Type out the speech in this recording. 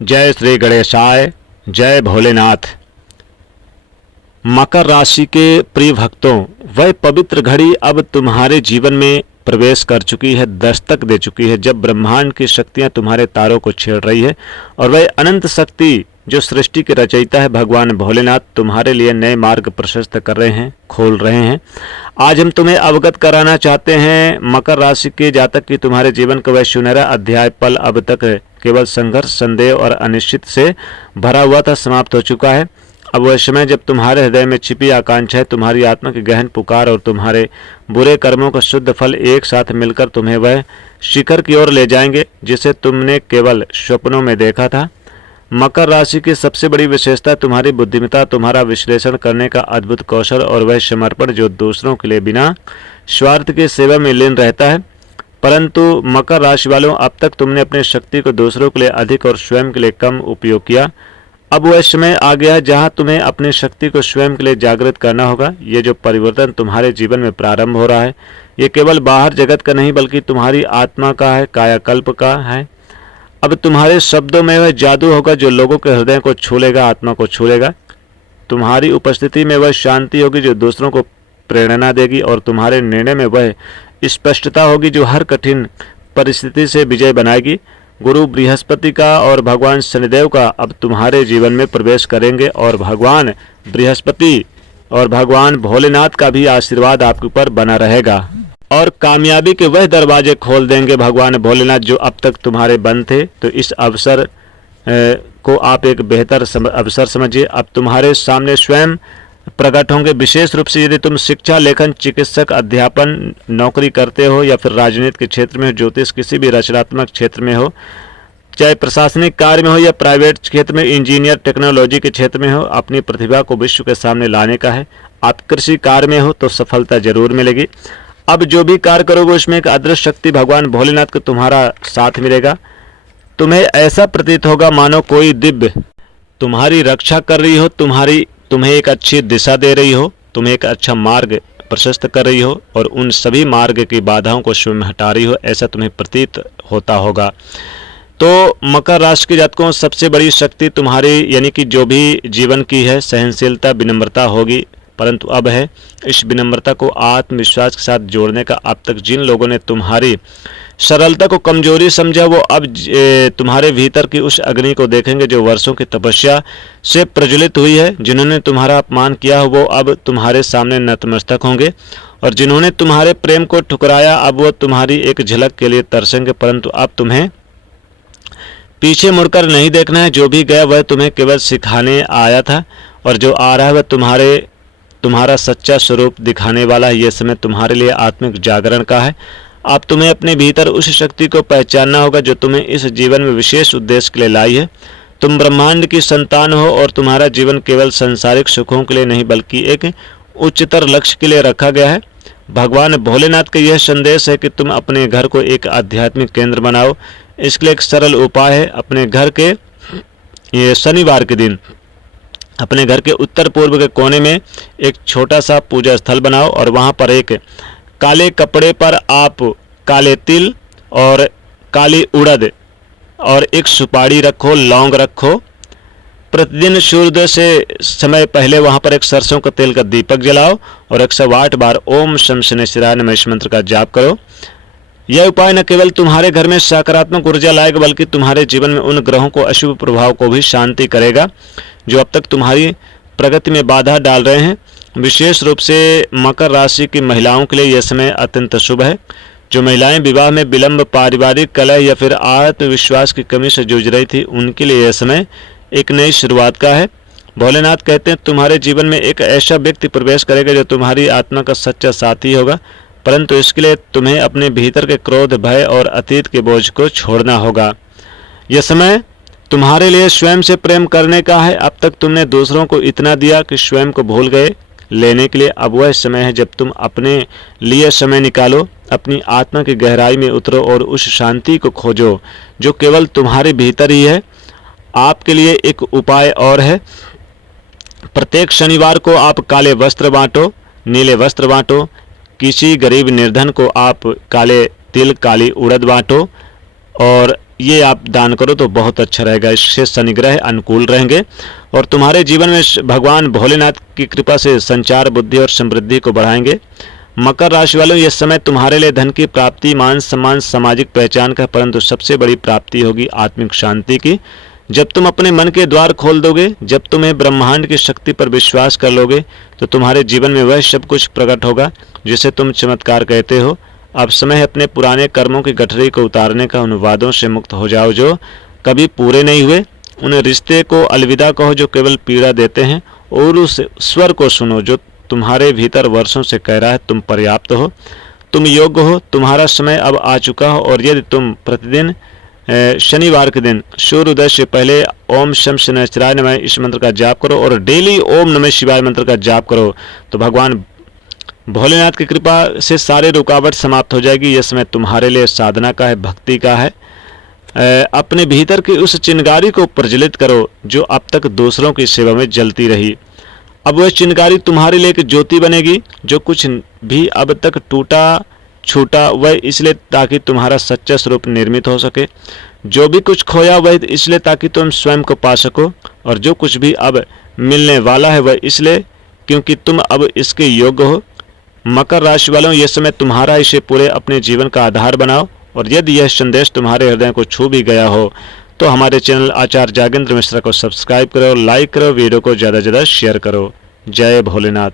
जय श्री गणेशाय, जय भोलेनाथ। मकर राशि के प्रिय भक्तों, वह पवित्र घड़ी अब तुम्हारे जीवन में प्रवेश कर चुकी है, दस्तक दे चुकी है, जब ब्रह्मांड की शक्तियां तुम्हारे तारों को छेड़ रही है और वह अनंत शक्ति जो सृष्टि के रचयिता है भगवान भोलेनाथ तुम्हारे लिए नए मार्ग प्रशस्त कर रहे हैं, खोल रहे हैं। आज हम तुम्हें अवगत कराना चाहते हैं मकर राशि के जातक की तुम्हारे जीवन का वह सुनहरा अध्याय पल अब तक केवल संघर्ष, संदेह और अनिश्चित से भरा हुआ था, समाप्त हो चुका है। अब वह समय जब तुम्हारे हृदय में छिपी आकांक्षाएं, तुम्हारी आत्मा की गहन पुकार और तुम्हारे बुरे कर्मों का शुद्ध फल एक साथ मिलकर तुम्हें वह शिखर की ओर ले जाएंगे जिसे तुमने केवल स्वप्नों में देखा था। मकर राशि की सबसे बड़ी विशेषता तुम्हारी बुद्धिमत्ता, तुम्हारा विश्लेषण करने का अद्भुत कौशल और वह समर्पण जो दूसरों के लिए बिना स्वार्थ की सेवा में लीन रहता है। परंतु मकर राशि वालों, अब तक तुमने अपनी शक्ति को दूसरों के लिए अधिक और स्वयं के लिए कम उपयोग किया। अब वह समय आ गया है जहां तुम्हें अपनी शक्ति को स्वयं के लिए जागृत करना होगा। ये जो परिवर्तन तुम्हारे जीवन में प्रारंभ हो रहा है, ये केवल बाहर जगत का नहीं बल्कि तुम्हारी आत्मा का है, कायाकल्प का है। अब तुम्हारे शब्दों में वह जादू होगा जो लोगों के हृदय को छू लेगा, आत्मा को छू लेगा। तुम्हारी उपस्थिति में वह शांति होगी जो दूसरों को प्रेरणा देगी और तुम्हारे निर्णय में वह स्पष्टता होगी जो हर कठिन परिस्थिति से विजय बनाएगी। गुरु बृहस्पति का और भगवान शनिदेव का अब तुम्हारे जीवन में प्रवेश करेंगे और भगवान बृहस्पति और भगवान भोलेनाथ का भी आशीर्वाद आपके ऊपर बना रहेगा और कामयाबी के वह दरवाजे खोल देंगे भगवान भोलेनाथ जो अब तक तुम्हारे बंद थे। तो इस अवसर को आप एक बेहतर अवसर समझिए। अब तुम्हारे सामने स्वयं प्रकट होंगे। विशेष रूप से यदि तुम शिक्षा, लेखन, चिकित्सक, अध्यापन, नौकरी करते हो या फिर राजनीति के क्षेत्र में हो, ज्योतिष, किसी भी रचनात्मक क्षेत्र में हो, चाहे प्रशासनिक कार्य में हो या प्राइवेट क्षेत्र में, इंजीनियर, टेक्नोलॉजी के क्षेत्र में हो, अपनी प्रतिभा को विश्व के सामने लाने का है। आप कृषि कार्य में हो तो सफलता जरूर मिलेगी। अब जो भी कार्य करोगे उसमें एक अदृश्य शक्ति भगवान भोलेनाथ को तुम्हारा साथ मिलेगा। तुम्हें ऐसा प्रतीत होगा मानो कोई दिव्य तुम्हारी रक्षा कर रही हो, तुम्हें एक अच्छी दिशा दे रही हो, तुम्हें एक अच्छा मार्ग प्रशस्त कर रही हो और उन सभी मार्ग की बाधाओं को स्वयं हटा रही हो, ऐसा तुम्हें प्रतीत होता होगा। तो मकर राशि के जातकों, सबसे बड़ी शक्ति तुम्हारी यानी कि जो भी जीवन की है सहनशीलता, विनम्रता होगी। परंतु अब है इस विनम्रता को आत्मविश्वास के साथ जोड़ने का। अब तक जिन लोगों ने तुम्हारी सरलता को कमजोरी समझा वो अब तुम्हारे भीतर की उस अग्नि को देखेंगे जो वर्षों की तपस्या से प्रज्वलित हुई है। जिन्होंने तुम्हारा अपमान किया वो अब तुम्हारे सामने नतमस्तक होंगे और जिन्होंने तुम्हारे प्रेम को ठुकराया अब वो तुम्हारी एक झलक के लिए तरसेंगे। परंतु अब तुम्हें पीछे मुड़कर नहीं देखना है। जो भी गया वह तुम्हें केवल सिखाने आया था और जो आ रहा है वह तुम्हारा सच्चा स्वरूप दिखाने वाला है। यह समय तुम्हारे लिए आत्मिक जागरण का है। अब तुम्हें अपने भीतर उस शक्ति को पहचानना होगा जो तुम्हें इस जीवन में विशेष उद्देश्य के लिए लाई है। तुम ब्रह्मांड की संतान हो और तुम्हारा जीवन केवल सांसारिक सुखों के लिए नहीं बल्कि एक उच्चतर लक्ष्य के लिए रखा गया है। भगवान भोलेनाथ का यह संदेश है कि तुम अपने घर को एक आध्यात्मिक केंद्र बनाओ। इसके लिए एक सरल उपाय है। अपने घर के शनिवार के दिन अपने घर के उत्तर पूर्व के कोने में एक छोटा सा पूजा स्थल बनाओ और वहां पर एक काले कपड़े पर आप काले तिल और काली उड़द और एक सुपारी रखो, लौंग रखो। प्रतिदिन सूर्योदय से समय पहले वहां पर एक सरसों का तेल का दीपक जलाओ और 108 बार ओम शम शनिश्चराय नमः इस मंत्र का जाप करो। यह उपाय न केवल तुम्हारे घर में सकारात्मक ऊर्जा लाएगा बल्कि तुम्हारे जीवन में उन ग्रहों को अशुभ प्रभाव को भी शांति करेगा जो अब तक तुम्हारी प्रगति में बाधा डाल रहे हैं। विशेष रूप से मकर राशि की महिलाओं के लिए यह समय अत्यंत शुभ है। जो महिलाएं विवाह में विलंब, पारिवारिक कलह या फिर आत्मविश्वास की कमी से जूझ रही थी उनके लिए यह समय एक नई शुरुआत का है। भोलेनाथ कहते हैं तुम्हारे जीवन में एक ऐसा व्यक्ति प्रवेश करेगा जो तुम्हारी आत्मा का सच्चा साथी होगा। परंतु इसके लिए तुम्हें अपने भीतर के क्रोध, भय और अतीत के बोझ को छोड़ना होगा। यह समय तुम्हारे लिए स्वयं से प्रेम करने का है। अब तक तुमने दूसरों को इतना दिया कि स्वयं को भूल गए लेने के लिए। अब वह समय है जब तुम अपने लिए समय निकालो, अपनी आत्मा की गहराई में उतरो और उस शांति को खोजो जो केवल तुम्हारे भीतर ही है। आपके लिए एक उपाय और है। प्रत्येक शनिवार को आप काले वस्त्र बांटो, नीले वस्त्र बांटो। किसी गरीब निर्धन को आप काले तिल, काली उड़द बांटो और ये आप दान करो तो बहुत अच्छा रहेगा। इससे शनि ग्रह अनुकूल रहेंगे और तुम्हारे जीवन में भगवान भोलेनाथ की कृपा से संचार बुद्धि और समृद्धि को बढ़ाएंगे। मकर राशि वालों, यह समय तुम्हारे लिए धन की प्राप्ति, मान सम्मान, सामाजिक पहचान का, परंतु सबसे बड़ी प्राप्ति होगी आत्मिक शांति की। जब तुम अपने मन के द्वार खोल दोगे, जब तुम्हें ब्रह्मांड की शक्ति पर विश्वास कर लोगे, तो तुम्हारे जीवन में वह सब कुछ प्रकट होगा जिसे तुम चमत्कार कहते हो। अब समय है अपने पुराने कर्मों की गठरी को उतारने का। उन वादों से मुक्त हो जाओ जो कभी पूरे नहीं हुए। उन रिश्ते को अलविदा कहो जो केवल पीड़ा देते हैं, और उस स्वर को सुनो जो तुम्हारे भीतर वर्षों से कह रहा है तुम पर्याप्त हो, तुम योग्य हो, तुम्हारा समय अब आ चुका हो। और यदि तुम प्रतिदिन शनिवार के दिन सूर्योदय से पहले ओम शम शनैश्चराय नमः इस मंत्र का जाप करो और डेली ओम नमः शिवाय मंत्र का जाप करो, तो भगवान भोलेनाथ की कृपा से सारे रुकावट समाप्त हो जाएगी। यह समय तुम्हारे लिए साधना का है, भक्ति का है। अपने भीतर की उस चिंगारी को प्रज्वलित करो जो अब तक दूसरों की सेवा में जलती रही। अब वह चिंगारी तुम्हारे लिए एक ज्योति बनेगी। जो कुछ भी अब तक टूटा छूटा वह इसलिए ताकि तुम्हारा सच्चा स्वरूप निर्मित हो सके। जो भी कुछ खोया वह इसलिए ताकि तुम स्वयं को पा सको। और जो कुछ भी अब मिलने वाला है वह इसलिए क्योंकि तुम अब इसके योग्य हो। मकर राशि वालों, यह समय तुम्हारा, इसे पूरे अपने जीवन का आधार बनाओ। और यदि यह संदेश तुम्हारे हृदय को छू भी गया हो तो हमारे चैनल आचार्य जागेंद्र मिश्रा को सब्सक्राइब करो, लाइक करो, वीडियो को ज़्यादा से ज़्यादा शेयर करो। जय भोलेनाथ।